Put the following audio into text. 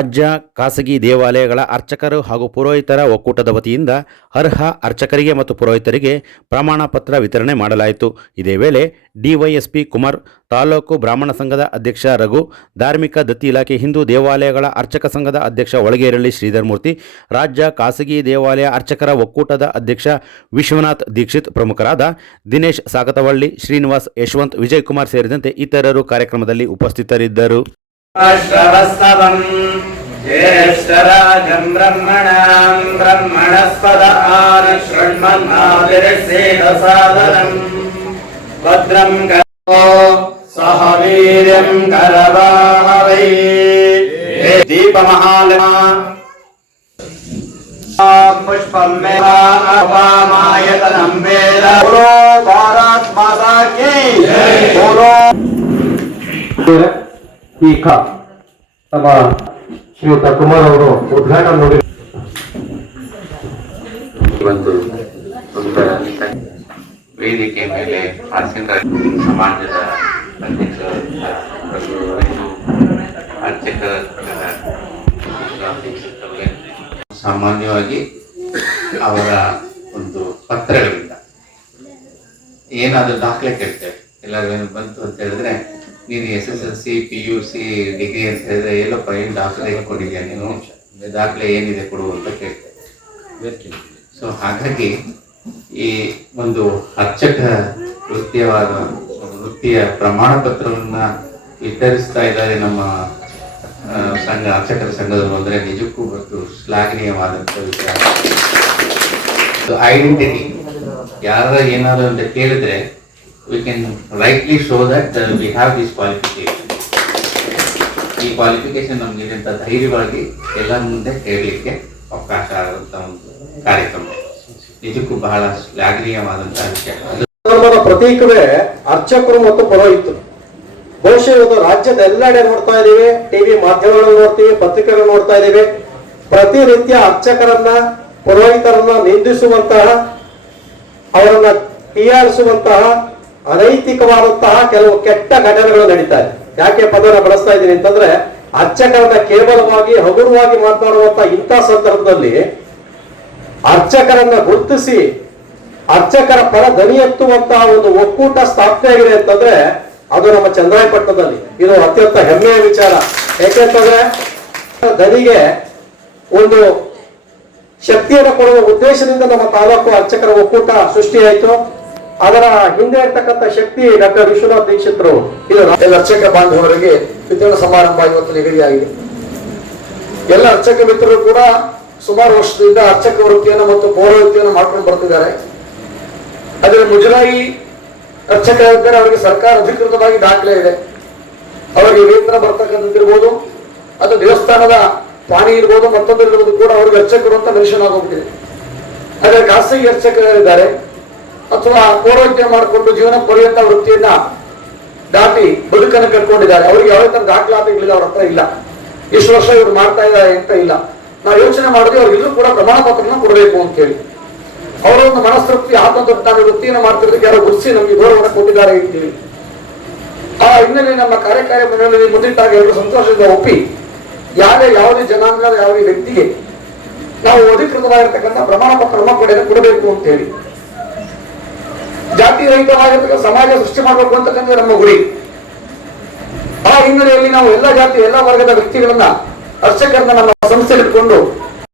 ರಾಜ್ಯ ಖಾಸಗಿ ದೇವಾಲಯಗಳ ಅರ್ಚಕರು ಹಾಗೂ ಪುರೋಹಿತರ ಒಕ್ಕೂಟದ ವತಿಯಿಂದ ಅರ್ಹ ಅರ್ಚಕರಿಗೆ ಮತ್ತು ಪುರೋಹಿತರಿಗೆ ಪ್ರಮಾಣ ಪತ್ರ ವಿತರಣೆ ಮಾಡಲಾಯಿತು. ಇದೇ ವೇಳೆ ಡಿವೈಎಸ್ಪಿ ಕುಮಾರ್, ತಾಲೂಕು ಬ್ರಾಹ್ಮಣ ಸಂಘದ ಅಧ್ಯಕ್ಷ ರಘು, ಧಾರ್ಮಿಕ ದತ್ತಿ ಇಲಾಖೆ ಹಿಂದೂ ದೇವಾಲಯಗಳ ಅರ್ಚಕ ಸಂಘದ ಅಧ್ಯಕ್ಷ ಒಳಗೇರಳ್ಳಿ ಶ್ರೀಧರಮೂರ್ತಿ, ರಾಜ್ಯ ಖಾಸಗಿ ದೇವಾಲಯ ಅರ್ಚಕರ ಒಕ್ಕೂಟದ ಅಧ್ಯಕ್ಷ ವಿಶ್ವನಾಥ್ ದೀಕ್ಷಿತ್, ಪ್ರಮುಖರಾದ ದಿನೇಶ್ ಸಾಕತವಳ್ಳಿ, ಶ್ರೀನಿವಾಸ್, ಯಶವಂತ್, ವಿಜಯಕುಮಾರ್ ಸೇರಿದಂತೆ ಇತರರು ಕಾರ್ಯಕ್ರಮದಲ್ಲಿ ಉಪಸ್ಥಿತರಿದ್ದರು. ಶ್ರವಸ್ತವಂ ಜ್ಯೇಷ್ಠರಾಜಂ ಬ್ರಹ್ಮಣಾಂ ಬ್ರಹ್ಮಣಸ್ಪದ ಆನಶೃಣ್ವನ್ನಾದಿರ್ಸೇದಸಾದನಂ ಭದ್ರಂ ಕರೋ ಸಹ ವೀರ್ಯಂ ಕರವಾವಹೈ ದೀಪಮಹಾಲಯ पुष्पं मेवा अवामायतनं वेद बोलो भारत माता की बोलो ಈಗ ನಮ್ಮ ಶ್ರೀಯುತ ಕುಮಾರ್ ಅವರು ಉದ್ಘಾಟನೆ ನೋಡಿ ಒಂದು ವೇದಿಕೆ ಮೇಲೆ ಸಮಾಜದ ಅರ್ಚಕ ಸಾಮಾನ್ಯವಾಗಿ ಅವರ ಒಂದು ಪತ್ರಗಳಿಂದ ಏನಾದರೂ ದಾಖಲೆ ಕೇಳ್ತೇವೆ. ಎಲ್ಲರೂ ಏನು ಬಂತು ಅಂತ ಹೇಳಿದ್ರೆ, ನೀನು SSLC PUC ಡಿಗ್ರಿ ಅಂತ ಹೇಳಿದ್ರೆ ಎಲ್ಲಪ್ಪ ಏನು ದಾಖಲೆ ಕೊಟ್ಟಿದ್ಯಾ, ನೀನು ದಾಖಲೆ ಏನಿದೆ ಕೊಡು ಅಂತ ಕೇಳ್ತೇವೆ. ಸೊ ಹಾಗಾಗಿ ಈ ಒಂದು ಅರ್ಚಕ ವೃತ್ತಿಯ ಪ್ರಮಾಣ ಪತ್ರವನ್ನ ವಿತರಿಸ್ತಾ ಇದ್ದಾರೆ ನಮ್ಮ ಸಂಘ, ಅರ್ಚಕರ ಸಂಘದವರು. ಅಂದರೆ ನಿಜಕ್ಕೂ ಒಂದು ಶ್ಲಾಘನೀಯವಾದಂಥ ವಿಚಾರ. ಐಡೆಂಟಿಟಿ ಯಾರ ಏನಾದ್ರು ಅಂತ ಕೇಳಿದ್ರೆ we can rightly show that we have this qualification. ಈ ಕ್ವಾಲಿಫಿಕೇಶನ್ ನಮ್ಗೆ ಅಂತ ಧೈರ್ಯವಾಗಿ ಎಲ್ಲ ಮುಂದೆ ಹೇಳಲಿಕ್ಕೆ ಅವಕಾಶ ಆಗುವಂತ ಒಂದು ಕಾರ್ಯಕ್ರಮ ನಿಜಕ್ಕೂ ಬಹಳ ಶ್ಲಾಘನೀಯವಾದಂತಹ ವಿಷಯ. ಧರ್ಮದ ಪ್ರತೀಕವೇ ಅರ್ಚಕರು ಮತ್ತು ಪುರೋಹಿತರು. ಬಹುಶಃ ಇವತ್ತು ರಾಜ್ಯದ ಎಲ್ಲೆಡೆ ನೋಡ್ತಾ ಇದ್ದೀವಿ, ಟಿವಿ ಮಾಧ್ಯಮಗಳನ್ನು ನೋಡ್ತೀವಿ, ಪತ್ರಿಕೆಗಳು ನೋಡ್ತಾ ಇದ್ದೀವಿ. ಪ್ರತಿನಿತ್ಯ ಅರ್ಚಕರನ್ನ ಪುರೋಹಿತರನ್ನ ನಿಂದಿಸುವಂತಹ, ಅವರನ್ನ ಹೀಯಾಳಿಸುವಂತಹ ಅನೈತಿಕವಾದಂತಹ ಕೆಲವು ಕೆಟ್ಟ ಘಟನೆಗಳು ನಡೀತಾ ಇದೆ. ಯಾಕೆ ಪದನ ಬಳಸ್ತಾ ಇದ್ದೀನಿ ಅಂತಂದ್ರೆ, ಅರ್ಚಕರನ್ನ ಕೇವಲವಾಗಿ ಹಗುರವಾಗಿ ಮಾತನಾಡುವಂತಹ ಇಂತಹ ಸಂದರ್ಭದಲ್ಲಿ ಅರ್ಚಕರನ್ನ ಗುರುತಿಸಿ ಅರ್ಚಕರ ಪರ ಧ್ವನಿ ಎತ್ತುವಂತಹ ಒಂದು ಒಕ್ಕೂಟ ಸ್ಥಾಪನೆ ಆಗಿದೆ ಅಂತಂದ್ರೆ ಅದು ನಮ್ಮ ಚಂದ್ರಾಯಪಟ್ಟಣದಲ್ಲಿ ಇದು ಅತ್ಯಂತ ಹೆಮ್ಮೆಯ ವಿಚಾರ. ಯಾಕೆಂತಂದ್ರೆ ಧ್ವನಿಗೆ ಒಂದು ಶಕ್ತಿಯನ್ನು ಕೊಡುವ ಉದ್ದೇಶದಿಂದ ನಮ್ಮ ತಾಲೂಕು ಅರ್ಚಕರ ಒಕ್ಕೂಟ ಸೃಷ್ಟಿಯಾಯಿತು. ಅದರ ಹಿಂದೆ ಇರ್ತಕ್ಕಂಥ ಶಕ್ತಿ ಡಾಕ್ಟರ್ ವಿಶ್ವನಾಥ್ ದೀಕ್ಷಿತರು. ಇದು ಎಲ್ಲ ಅರ್ಚಕ ಬಾಂಧವರಿಗೆ ವಿತರಣಾ ಸಮಾರಂಭ ಇವತ್ತು ನಿಗದಿಯಾಗಿದೆ. ಎಲ್ಲ ಅರ್ಚಕ ಮಿತ್ರರು ಕೂಡ ಸುಮಾರು ವರ್ಷದಿಂದ ಅರ್ಚಕ ವೃತ್ತಿಯನ್ನು ಮತ್ತು ಪೌರವೃತ್ತಿಯನ್ನು ಮಾಡ್ಕೊಂಡು ಬರ್ತಿದ್ದಾರೆ. ಅದರ ಮುಜರಾಯಿ ಅರ್ಚಕರಿದ್ದರೆ ಅವರಿಗೆ ಸರ್ಕಾರ ಅಧಿಕೃತವಾಗಿ ದಾಖಲೆ ಇದೆ. ಅವರಿಗೆ ವೇತನ ಬರ್ತಕ್ಕಂಥದ್ದಿರ್ಬೋದು, ಅದು ದೇವಸ್ಥಾನದ ಪಾಣಿ ಇರ್ಬೋದು, ಮತ್ತೊಂದು ಇರ್ಬೋದು, ಕೂಡ ಅವರಿಗೆ ಅರ್ಚಕರು ಅಂತ ಮೆನ್ಷನ್ ಆಗೋಗ್ಬಿಟ್ಟಿದೆ. ಆದರೆ ಖಾಸಗಿ ಅರ್ಚಕರಿದ್ದಾರೆ ಅಥವಾ ಪೌರೋಹಿತ್ಯ ಮಾಡಿಕೊಂಡು ಜೀವನ ಪರ್ಯಂತ ವೃತ್ತಿಯನ್ನ ದಾಟಿ ಬದುಕನ್ನು ಕಟ್ಕೊಂಡಿದ್ದಾರೆ. ಅವರಿಗೆ ಯಾವ ತರ ದಾಖಲಾತಿಗಳಿಲ್ಲ, ಅವ್ರ ಹತ್ರ ಇಲ್ಲ. ಇಷ್ಟು ವರ್ಷ ಇವ್ರು ಮಾಡ್ತಾ ಇದ್ದಾರೆ ಅಂತ ಇಲ್ಲ. ನಾವು ಯೋಚನೆ ಮಾಡಿದ್ವಿ ಅವ್ರಿಗೆಲ್ಲರೂ ಕೂಡ ಪ್ರಮಾಣ ಪತ್ರನ ಕೊಡಬೇಕು ಅಂತ ಹೇಳಿ. ಅವರ ಒಂದು ಮನಸ್ತೃಪ್ತಿ ಆತ್ಮತೃಪ್ತಿ, ನಾನು ವೃತ್ತಿಯನ್ನು ಮಾಡ್ತಿರೋದಕ್ಕೆ ಯಾರೋ ಗುರುಸಿ ನಮಗೆ ಗೌರವವನ್ನು ಕೊಟ್ಟಿದ್ದಾರೆ ಅಂತೇಳಿ ಆ ಹಿನ್ನೆಲೆ ನಮ್ಮ ಕಾರ್ಯಕಾರಿ ಮನೆಯಲ್ಲಿ ಮುಂದಿಟ್ಟಾಗ ಎಲ್ಲರೂ ಸಂತೋಷದಿಂದ ಒಪ್ಪಿ ಯಾವುದೇ ಜನಾಂಗದ ಯಾವುದೇ ವ್ಯಕ್ತಿಗೆ ನಾವು ಅಧಿಕೃತವಾಗಿರ್ತಕ್ಕಂಥ ಪ್ರಮಾಣ ಪತ್ರವನ್ನು ಕೊಡಬೇಕು ಅಂತ ಹೇಳಿ ಜಾತಿ ರಹಿತವಾಗಿರ್ತಕ್ಕಂಥ ಸಮಾಜ ಸೃಷ್ಟಿ ಮಾಡಬೇಕು ಅಂತಕ್ಕಂಥ ನಮ್ಮ ಗುರಿ. ಆ ಹಿನ್ನೆಲೆಯಲ್ಲಿ ನಾವು ಎಲ್ಲ ಜಾತಿ ಎಲ್ಲ ವರ್ಗದ ವ್ಯಕ್ತಿಗಳನ್ನ ಅರ್ಚಕರನ್ನ ನಮ್ಮ ಸಂಸ್ಥೆ ಇಟ್ಕೊಂಡು